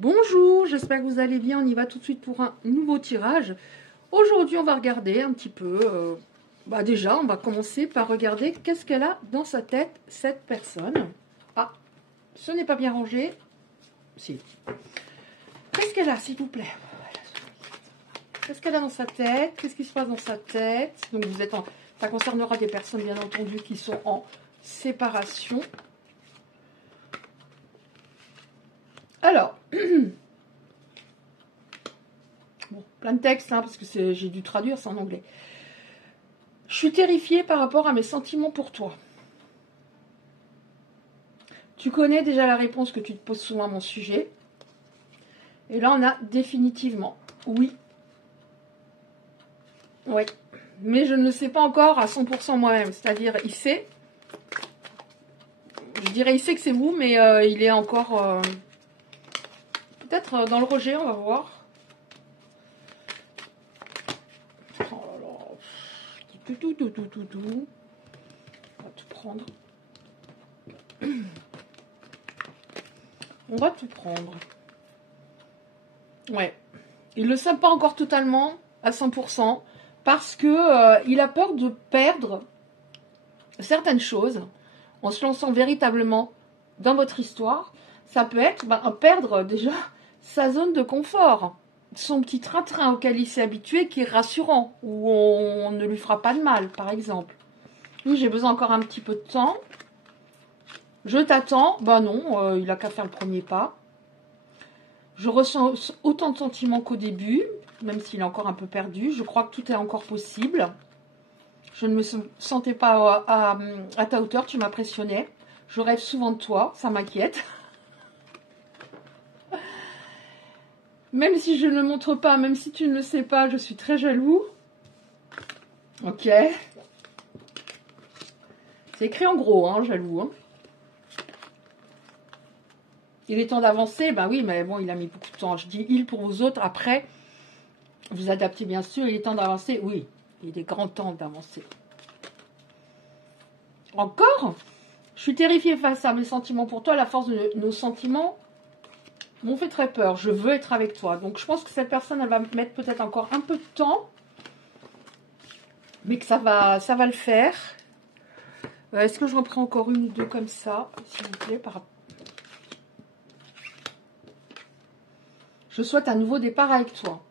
Bonjour, j'espère que vous allez bien. On y va tout de suite pour un nouveau tirage. Aujourd'hui, on va regarder un petit peu... déjà, on va commencer par regarder qu'est-ce qu'elle a dans sa tête, cette personne. Ah, ce n'est pas bien rangé. Si. Qu'est-ce qu'elle a, s'il vous plaît? Qu'est-ce qu'elle a dans sa tête? Qu'est-ce qui se passe dans sa tête? Donc, vous êtes en... Ça concernera des personnes, bien entendu, qui sont en séparation. Alors, bon, plein de textes, hein, parce que j'ai dû traduire, c'est en anglais. Je suis terrifiée par rapport à mes sentiments pour toi. Tu connais déjà la réponse que tu te poses souvent à mon sujet. Et là, on a définitivement oui. Oui. Mais je ne le sais pas encore à 100% moi-même. C'est-à-dire, il sait. Je dirais, il sait que c'est vous, mais il est encore... peut-être dans le rejet, on va voir. Oh là là. Tout. On va tout prendre. On va tout prendre. Ouais. Il ne le sait pas encore totalement, à 100%, parce que il a peur de perdre certaines choses en se lançant véritablement dans votre histoire. Ça peut être perdre déjà sa zone de confort, son petit train-train auquel il s'est habitué, qui est rassurant, où on ne lui fera pas de mal, par exemple. Oui, j'ai besoin encore un petit peu de temps. Je t'attends. Non, il n'a qu'à faire le premier pas. Je ressens autant de sentiments qu'au début, même s'il est encore un peu perdu. Je crois que tout est encore possible. Je ne me sentais pas à ta hauteur, tu m'impressionnais. Je rêve souvent de toi, ça m'inquiète. Même si je ne le montre pas, même si tu ne le sais pas, je suis très jaloux. Ok. C'est écrit en gros, hein, jaloux. Hein. Il est temps d'avancer. Ben oui, mais bon, il a mis beaucoup de temps. Je dis il pour vous autres. Après, vous adaptez bien sûr. Il est temps d'avancer. Oui, il est grand temps d'avancer. Encore? Je suis terrifiée face à mes sentiments pour toi. La force de nos sentiments m'ont fait très peur. Je veux être avec toi. Donc, je pense que cette personne, elle va mettre peut-être encore un peu de temps. Mais que ça va le faire. Est-ce que je reprends encore une ou deux comme ça, s'il vous plaît, Je souhaite un nouveau départ avec toi.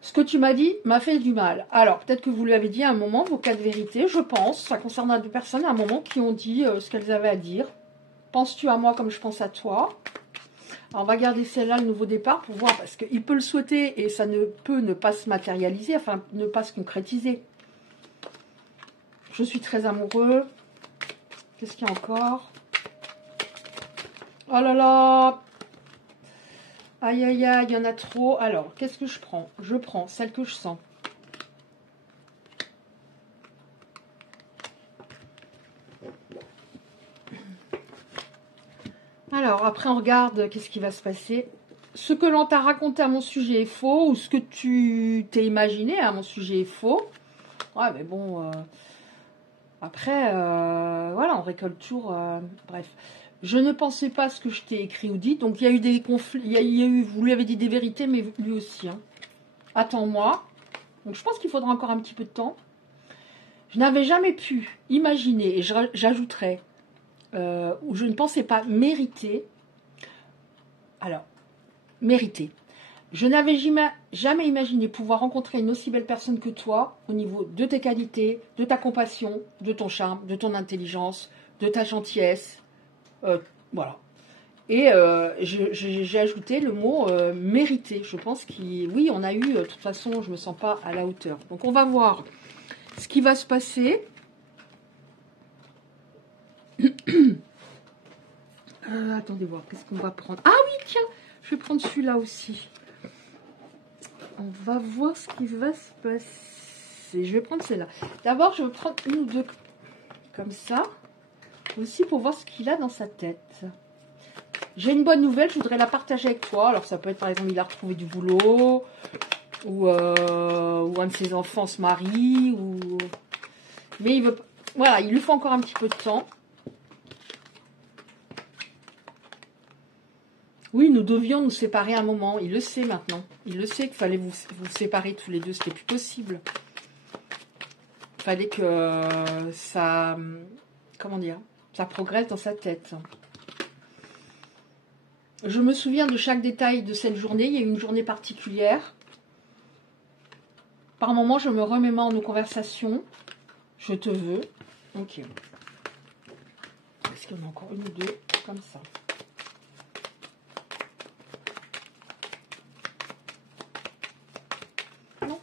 Ce que tu m'as dit m'a fait du mal. Alors, peut-être que vous lui avez dit à un moment vos cas de vérité, je pense. Ça concerne deux personnes à un moment qui ont dit ce qu'elles avaient à dire. Penses-tu à moi comme je pense à toi? Alors, on va garder celle-là, le nouveau départ, pour voir. Parce qu'il peut le souhaiter et ça ne peut ne pas se matérialiser, enfin, ne pas se concrétiser. Je suis très amoureux. Qu'est-ce qu'il y a encore? Oh là là! Aïe, aïe, aïe, il y en a trop. Alors, qu'est-ce que je prends? Je prends celle que je sens. Alors, après, on regarde qu'est-ce qui va se passer. Ce que l'on t'a raconté à mon sujet est faux, ou ce que tu t'es imaginé à mon sujet est faux. Ouais, mais bon... Après, voilà, on récolte toujours... bref. Je ne pensais pas ce que je t'ai écrit ou dit. Donc, il y a eu des conflits. Il y a eu, vous lui avez dit des vérités, mais lui aussi. Hein. Attends-moi. Donc, je pense qu'il faudra encore un petit peu de temps. Je n'avais jamais pu imaginer, et j'ajouterais, où je ne pensais pas mériter. Alors, mériter. Je n'avais jamais imaginé pouvoir rencontrer une aussi belle personne que toi, au niveau de tes qualités, de ta compassion, de ton charme, de ton intelligence, de ta gentillesse. Voilà. Et j'ai ajouté le mot mériter. Je pense oui, on a eu, de toute façon, je ne me sens pas à la hauteur. Donc, on va voir ce qui va se passer. Attendez voir, qu'est-ce qu'on va prendre? Ah oui, tiens, je vais prendre celui-là aussi. On va voir ce qui va se passer. Je vais prendre celle-là. D'abord, je vais prendre une ou deux comme ça. Aussi pour voir ce qu'il a dans sa tête. J'ai une bonne nouvelle, je voudrais la partager avec toi. Alors, ça peut être, par exemple, il a retrouvé du boulot. Ou un de ses enfants se marie. Mais il veut... Voilà, il lui faut encore un petit peu de temps. Oui, nous devions nous séparer un moment. Il le sait maintenant. Il le sait qu'il fallait vous séparer tous les deux. C'était plus possible. Il fallait que ça... Comment dire? Ça progresse dans sa tête. Je me souviens de chaque détail de cette journée. Il y a eu une journée particulière. Par moment, je me remémore en nos conversations. Je te veux. Ok. Est-ce qu'il y en a encore une ou deux comme ça? Non.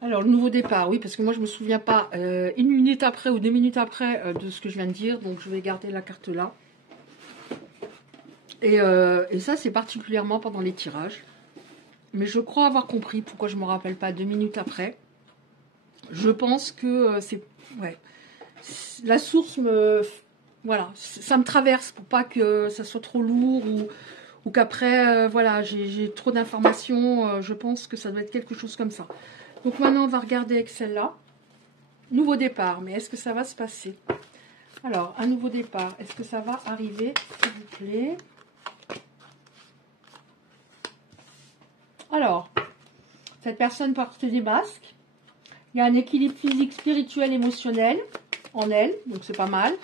Alors, le nouveau départ, oui, parce que moi, je ne me souviens pas une minute après ou 2 minutes après de ce que je viens de dire. Donc, je vais garder la carte là. Et ça, c'est particulièrement pendant les tirages. Mais je crois avoir compris pourquoi je ne me rappelle pas 2 minutes après. Je pense que c'est... Ouais. La source me... Voilà, ça me traverse pour pas que ça soit trop lourd ou qu'après, voilà, j'ai trop d'informations. Je pense que ça doit être quelque chose comme ça. Donc maintenant, on va regarder avec celle-là. Nouveau départ, mais est-ce que ça va se passer? Alors, un nouveau départ, est-ce que ça va arriver, s'il vous plaît? Alors, cette personne porte des masques. Il y a un équilibre physique, spirituel, émotionnel en elle, donc c'est pas mal.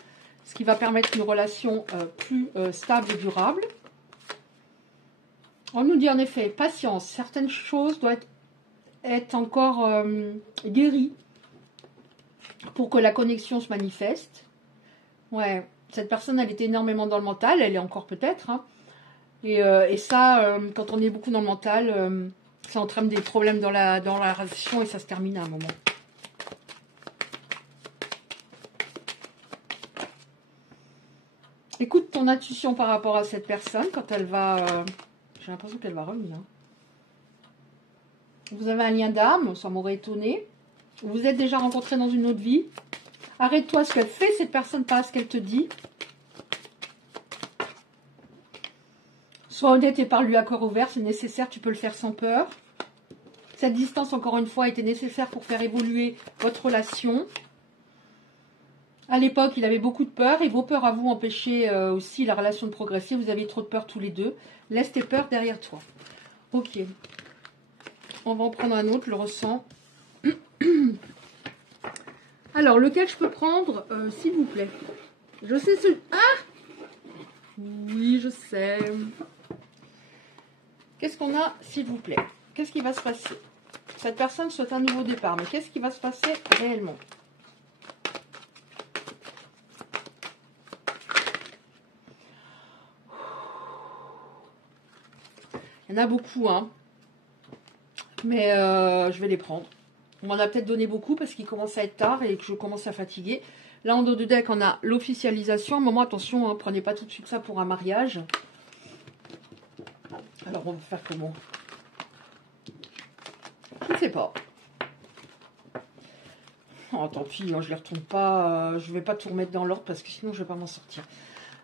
Ce qui va permettre une relation plus stable et durable. On nous dit en effet, patience. Certaines choses doivent être encore guéries pour que la connexion se manifeste. Ouais, cette personne, elle était énormément dans le mental, elle est encore peut-être. Hein. Et ça, quand on est beaucoup dans le mental, ça entraîne des problèmes dans la relation et ça se termine à un moment. Écoute ton intuition par rapport à cette personne quand elle va... j'ai l'impression qu'elle va revenir. Vous avez un lien d'âme, ça m'aurait étonné. Vous vous êtes déjà rencontrés dans une autre vie. Arrête-toi, ce qu'elle fait, cette personne, pas ce qu'elle te dit. Sois honnête et parle-lui à corps ouvert, c'est nécessaire, tu peux le faire sans peur. Cette distance, encore une fois, était nécessaire pour faire évoluer votre relation. À l'époque, il avait beaucoup de peur et vos peurs à vous empêchaient aussi la relation de progresser. Vous aviez trop de peur tous les deux. Laisse tes peurs derrière toi. Ok. On va en prendre un autre, le ressent. Alors, lequel je peux prendre, s'il vous plaît? Je sais ce... Ah! Oui, je sais. Qu'est-ce qu'on a, s'il vous plaît? Qu'est-ce qui va se passer? Cette personne souhaite un nouveau départ, mais qu'est-ce qui va se passer réellement? Il y en a beaucoup, hein. Mais je vais les prendre. On m'en a peut-être donné beaucoup parce qu'il commence à être tard et que je commence à fatiguer. Là, en dos de deck, on a l'officialisation. À un moment, attention, hein, prenez pas tout de suite ça pour un mariage. Alors, on va faire comment? Je ne sais pas. Oh, tant pis, hein, je ne les retourne pas. Je ne vais pas tout remettre dans l'ordre parce que sinon, je ne vais pas m'en sortir.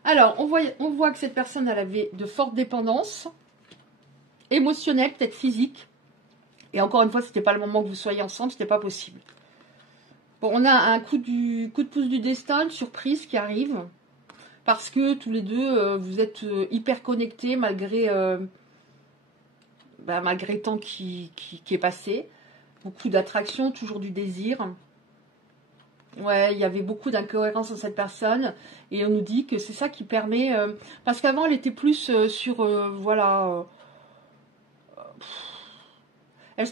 Alors, on voit que cette personne, elle avait de fortes dépendances émotionnelles, peut-être physiques. Et encore une fois, c'était pas le moment que vous soyez ensemble, c'était pas possible. Bon, on a un coup de pouce du destin, une surprise qui arrive. Parce que tous les deux, vous êtes hyper connectés malgré le temps qui est passé. Beaucoup d'attraction, toujours du désir. Ouais, il y avait beaucoup d'incohérence dans cette personne. Et on nous dit que c'est ça qui permet... parce qu'avant, elle était plus sur... voilà... Elle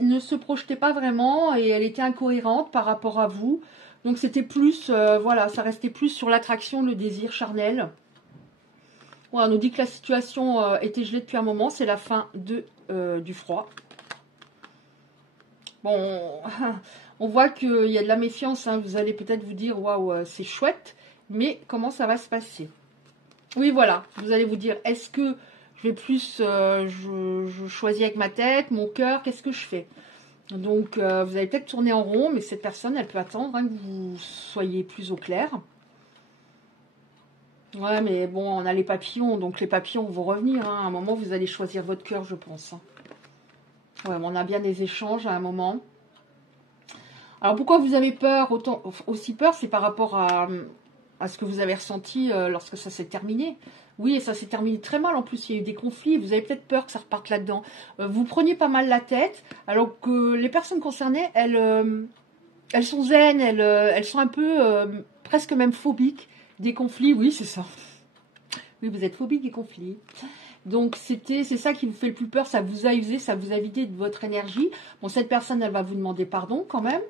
ne se projetait pas vraiment et elle était incohérente par rapport à vous. Donc c'était plus, voilà, ça restait plus sur l'attraction, le désir charnel. Ouais, on nous dit que la situation était gelée depuis un moment, c'est la fin du froid. Bon, on voit qu'il y a de la méfiance, hein. Vous allez peut-être vous dire, waouh, c'est chouette, mais comment ça va se passer? Oui, voilà, vous allez vous dire, est-ce que je vais plus, je choisis avec ma tête, mon cœur, qu'est-ce que je fais? Donc, vous allez peut-être tourner en rond, mais cette personne, elle peut attendre hein, que vous soyez plus au clair. Ouais, mais bon, on a les papillons, donc les papillons vont revenir. Hein. À un moment, vous allez choisir votre cœur, je pense. Hein. Ouais, mais on a bien des échanges à un moment. Alors, pourquoi vous avez peur, aussi peur, c'est par rapport à à ce que vous avez ressenti lorsque ça s'est terminé. Oui, et ça s'est terminé très mal. En plus, il y a eu des conflits. Vous avez peut-être peur que ça reparte là-dedans. Vous preniez pas mal la tête, alors que les personnes concernées, elles sont zen, elles sont un peu, presque même phobiques des conflits. Oui, c'est ça. Oui, vous êtes phobique des conflits. Donc, c'est ça qui vous fait le plus peur. Ça vous a usé, ça vous a vidé de votre énergie. Bon, cette personne, elle va vous demander pardon quand même.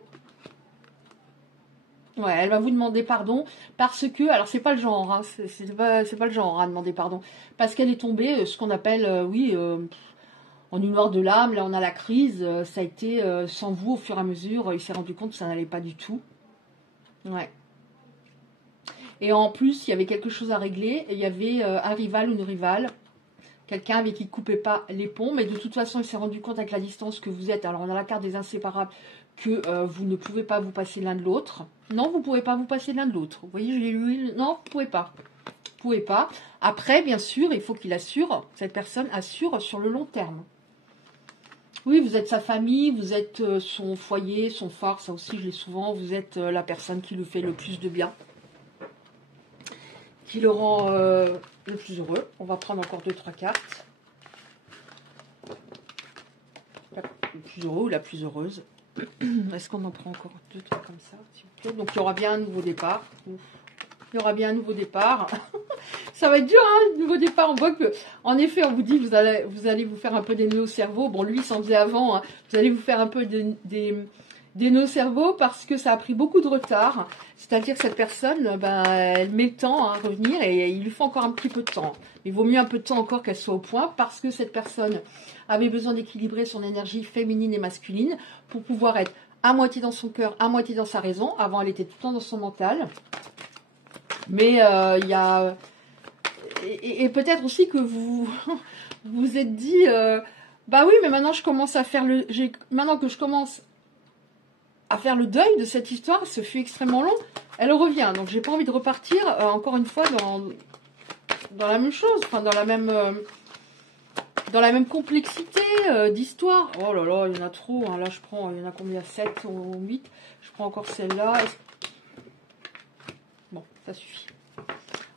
Ouais, elle va vous demander pardon parce que, alors c'est pas le genre, hein, c'est pas le genre à demander pardon, parce qu'elle est tombée, ce qu'on appelle, en une noire de l'âme. Là, on a la crise. Ça a été sans vous au fur et à mesure. Il s'est rendu compte que ça n'allait pas du tout. Ouais. Et en plus, il y avait quelque chose à régler. Il y avait un rival ou une rivale. Quelqu'un avec qui ne coupait pas les ponts. Mais de toute façon, il s'est rendu compte avec la distance que vous êtes. Alors, on a la carte des inséparables. Que vous ne pouvez pas vous passer l'un de l'autre. Non, vous ne pouvez pas vous passer l'un de l'autre. Vous voyez, je l'ai lu. Non, vous ne pouvez pas. Vous pouvez pas. Après, bien sûr, il faut qu'il assure. Cette personne assure sur le long terme. Oui, vous êtes sa famille, vous êtes son foyer, son phare, ça aussi je l'ai souvent, vous êtes la personne qui lui fait le plus de bien, qui le rend le plus heureux. On va prendre encore 2-3 cartes. Le plus heureux ou la plus heureuse. Est-ce qu'on en prend encore 2-3 comme ça, s'il vous plaît? Donc il y aura bien un nouveau départ. Ouf. Il y aura bien un nouveau départ. Ça va être dur, hein, le nouveau départ. On voit que, en effet, on vous dit vous allez vous faire un peu des nœuds au cerveau. Bon, lui, il s'en faisait avant. Hein. Vous allez vous faire un peu des nœuds au cerveau parce que ça a pris beaucoup de retard. C'est-à-dire que cette personne, elle met le temps à revenir et il lui faut encore un petit peu de temps. Il vaut mieux un peu de temps encore qu'elle soit au point parce que cette personne avait besoin d'équilibrer son énergie féminine et masculine pour pouvoir être à moitié dans son cœur, à moitié dans sa raison. Avant, elle était tout le temps dans son mental. Mais il y a... Et peut-être aussi que vous vous êtes dit, bah oui, mais maintenant je commence à faire maintenant que je commence à faire le deuil de cette histoire, ce fut extrêmement long, elle revient. Donc j'ai pas envie de repartir encore une fois dans la même chose, enfin dans la même complexité d'histoire. Oh là là, il y en a trop. Hein. Là je prends, il y en a combien, 7 ou 8. Je prends encore celle-là. Bon, ça suffit.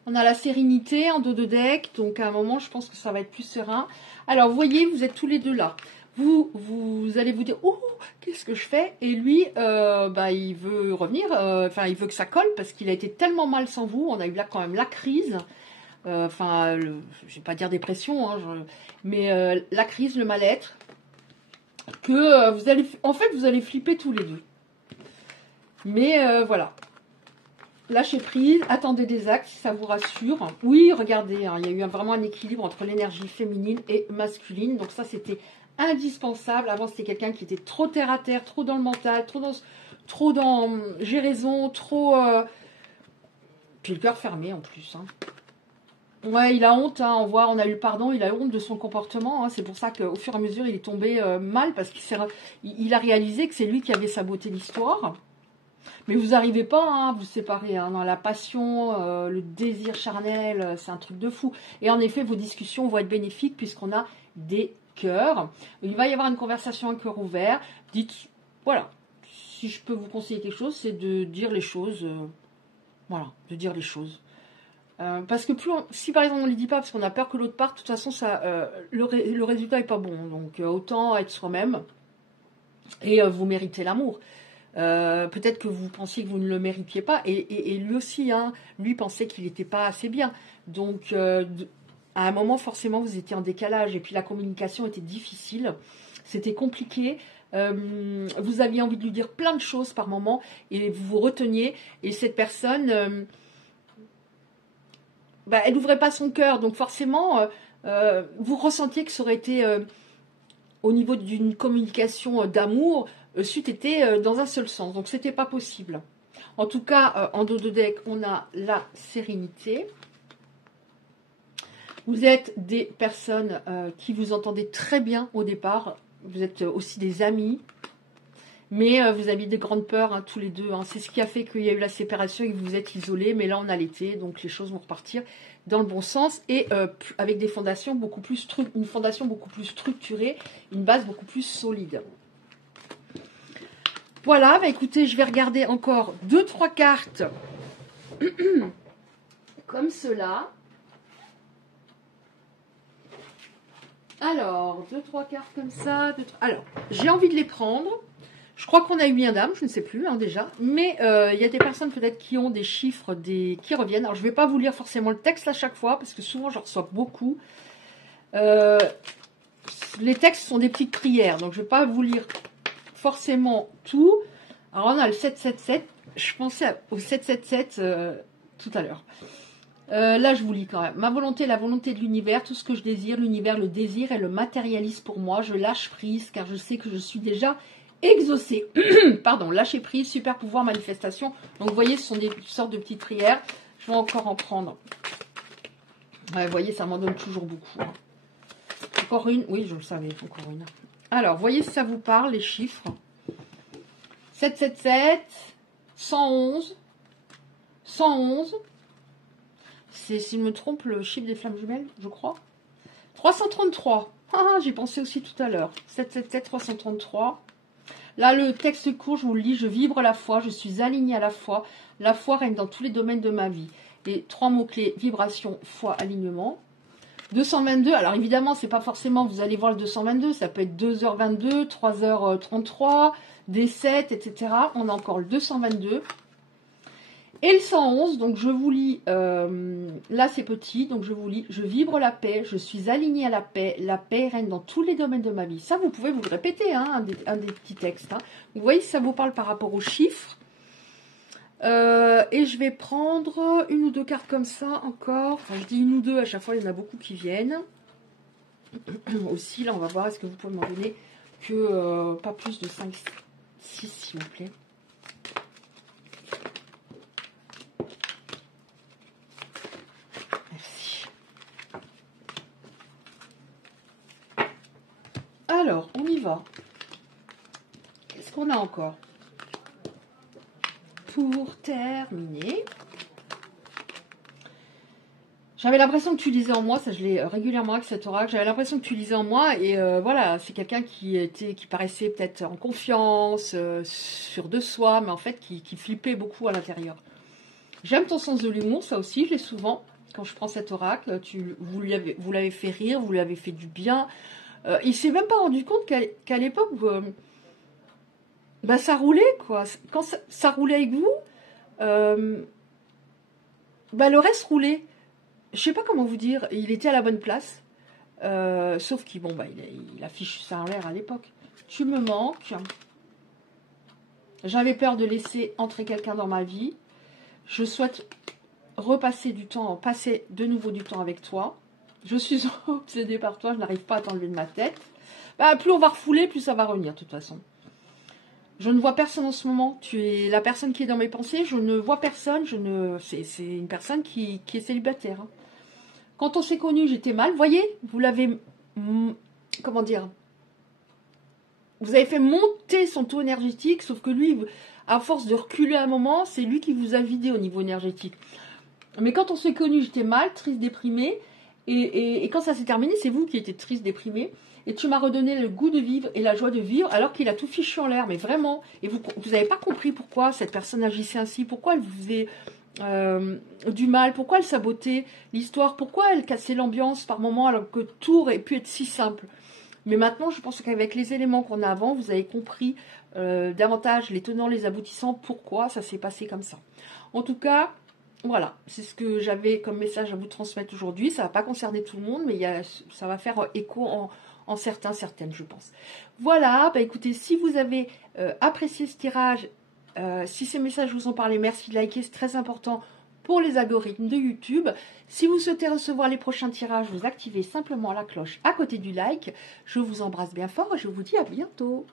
On a la sérénité en dos de deck, donc à un moment, je pense que ça va être plus serein. Alors, vous voyez, vous êtes tous les deux là. Vous allez vous dire, oh, qu'est-ce que je fais? Et lui, il veut revenir, il veut que ça colle parce qu'il a été tellement mal sans vous. On a eu là quand même la crise. Je ne vais pas dire dépression, hein, mais la crise, le mal-être, que vous allez flipper tous les deux. Mais voilà. Lâchez prise, attendez des actes si ça vous rassure. Oui, regardez, hein, il y a eu vraiment un équilibre entre l'énergie féminine et masculine. Donc ça, c'était indispensable. Avant, c'était quelqu'un qui était trop terre à terre, trop dans le mental, trop dans j'ai raison, trop... Puis le cœur fermé en plus. Hein. Ouais, il a honte, hein, on a eu le pardon, il a honte de son comportement. Hein, c'est pour ça qu'au fur et à mesure, il est tombé mal parce qu'il a réalisé que c'est lui qui avait saboté l'histoire. Mais vous n'arrivez pas à vous séparer. Hein, dans la passion, le désir charnel, c'est un truc de fou. Et en effet, vos discussions vont être bénéfiques puisqu'on a des cœurs. Il va y avoir une conversation à cœur ouvert. Dites, voilà, si je peux vous conseiller quelque chose, c'est de dire les choses. Voilà, de dire les choses. Parce que si par exemple on ne les dit pas parce qu'on a peur que l'autre parte, de toute façon, le résultat n'est pas bon. Donc autant être soi-même et vous méritez l'amour. Peut-être que vous pensiez que vous ne le méritiez pas et lui aussi, hein, lui pensait qu'il n'était pas assez bien. Donc à un moment forcément vous étiez en décalage et puis la communication était difficile, c'était compliqué. Vous aviez envie de lui dire plein de choses par moment et vous vous reteniez et cette personne elle n'ouvrait pas son cœur, donc forcément vous ressentiez que ça aurait été au niveau d'une communication d'amour c'eût été dans un seul sens, donc c'était pas possible. En tout cas, en dos de deck, on a la sérénité. Vous êtes des personnes qui vous entendez très bien au départ. Vous êtes aussi des amis. Mais vous aviez des grandes peurs, hein, tous les deux. Hein. C'est ce qui a fait qu'il y a eu la séparation et que vous vous êtes isolés. Mais là, on a l'été, donc les choses vont repartir dans le bon sens. Et avec des fondations une fondation beaucoup plus structurée, une base beaucoup plus solide. Voilà, écoutez, je vais regarder encore 2-3 cartes comme cela. Alors, 2-3 cartes comme ça. Alors, j'ai envie de les prendre. Je crois qu'on a eu bien dame, je ne sais plus hein, déjà. Mais il y a des personnes peut-être qui ont des chiffres qui reviennent. Alors, je ne vais pas vous lire forcément le texte à chaque fois, parce que souvent, je reçois beaucoup. Les textes sont des petites prières, donc je ne vais pas vous lire forcément tout. Alors, on a le 777. Je pensais au 777 tout à l'heure. Là, je vous lis quand même. Ma volonté, la volonté de l'univers, tout ce que je désire, l'univers le désire et le matérialise pour moi. Je lâche prise car je sais que je suis déjà exaucée. Pardon, lâcher prise, super pouvoir, manifestation. Donc, vous voyez, ce sont des sortes de petites prières. Je vais encore en prendre. Ouais, vous voyez, ça m'en donne toujours beaucoup. Hein. Encore une. Oui, je le savais, encore une. Alors, voyez si ça vous parle, les chiffres. 777, 111, 111. C'est, s'il me trompe, le chiffre des flammes jumelles, je crois. 333. Ah, j'y pensais aussi tout à l'heure. 777, 333. Là, le texte court, je vous le lis. Je vibre la foi, je suis alignée à la foi. La foi règne dans tous les domaines de ma vie. Les 3 mots-clés, vibration, foi, alignement. 222, alors évidemment, c'est pas forcément, vous allez voir le 222, ça peut être 2h22, 3h33, D7, etc. On a encore le 222. Et le 111, donc je vous lis, là c'est petit, donc je vous lis, je vibre la paix, je suis alignée à la paix règne dans tous les domaines de ma vie. Ça, vous pouvez vous le répéter, hein, un des petits textes. Hein. Vous voyez si ça vous parle par rapport aux chiffres. Et je vais prendre une ou deux cartes comme ça encore. Enfin, je dis une ou deux, à chaque fois il y en a beaucoup qui viennent. Aussi, là on va voir, est-ce que vous pouvez m'en donner que pas plus de 5, 6 s'il vous plaît. Alors, on y va. Qu'est-ce qu'on a encore? Pour terminer, j'avais l'impression que tu lisais en moi, ça je l'ai régulièrement avec cet oracle, j'avais l'impression que tu lisais en moi et voilà, c'est quelqu'un qui paraissait peut-être en confiance, sûr de soi, mais en fait qui flippait beaucoup à l'intérieur. J'aime ton sens de l'humour, ça aussi, je l'ai souvent, quand je prends cet oracle, vous l'avez fait rire, vous lui avez fait du bien. Il s'est même pas rendu compte qu'à l'époque, bah, ça roulait, quoi. Quand ça roulait avec vous, bah, le reste roulait. Je sais pas comment vous dire, il était à la bonne place. Sauf qu'il bon, bah, il affiche ça en l'air à l'époque. Tu me manques. J'avais peur de laisser entrer quelqu'un dans ma vie. Je souhaite passer de nouveau du temps avec toi. Je suis obsédée par toi, je n'arrive pas à t'enlever de ma tête. Bah, plus on va refouler, plus ça va revenir, de toute façon. Je ne vois personne en ce moment. Tu es la personne qui est dans mes pensées. Je ne vois personne. C'est une personne qui est célibataire. Hein. Quand on s'est connus, j'étais mal. Vous voyez, vous l'avez... Comment dire? Vous avez fait monter son taux énergétique, sauf que lui, à force de reculer un moment, c'est lui qui vous a vidé au niveau énergétique. Mais quand on s'est connus, j'étais mal, triste, déprimée. Et quand ça s'est terminé, c'est vous qui étiez triste, déprimée. Et tu m'as redonné le goût de vivre et la joie de vivre, alors qu'il a tout fichu en l'air, mais vraiment. Et vous n'avez pas compris pourquoi cette personne agissait ainsi, pourquoi elle vous faisait du mal, pourquoi elle sabotait l'histoire, pourquoi elle cassait l'ambiance par moments, alors que tout aurait pu être si simple. Mais maintenant, je pense qu'avec les éléments qu'on a avant, vous avez compris davantage les tenants, les aboutissants, pourquoi ça s'est passé comme ça. En tout cas, voilà, c'est ce que j'avais comme message à vous transmettre aujourd'hui. Ça ne va pas concerner tout le monde, mais ça va faire écho en certaines, je pense. Voilà, bah écoutez, si vous avez apprécié ce tirage, si ces messages vous ont parlé, merci de liker, c'est très important pour les algorithmes de YouTube. Si vous souhaitez recevoir les prochains tirages, vous activez simplement la cloche à côté du like. Je vous embrasse bien fort et je vous dis à bientôt.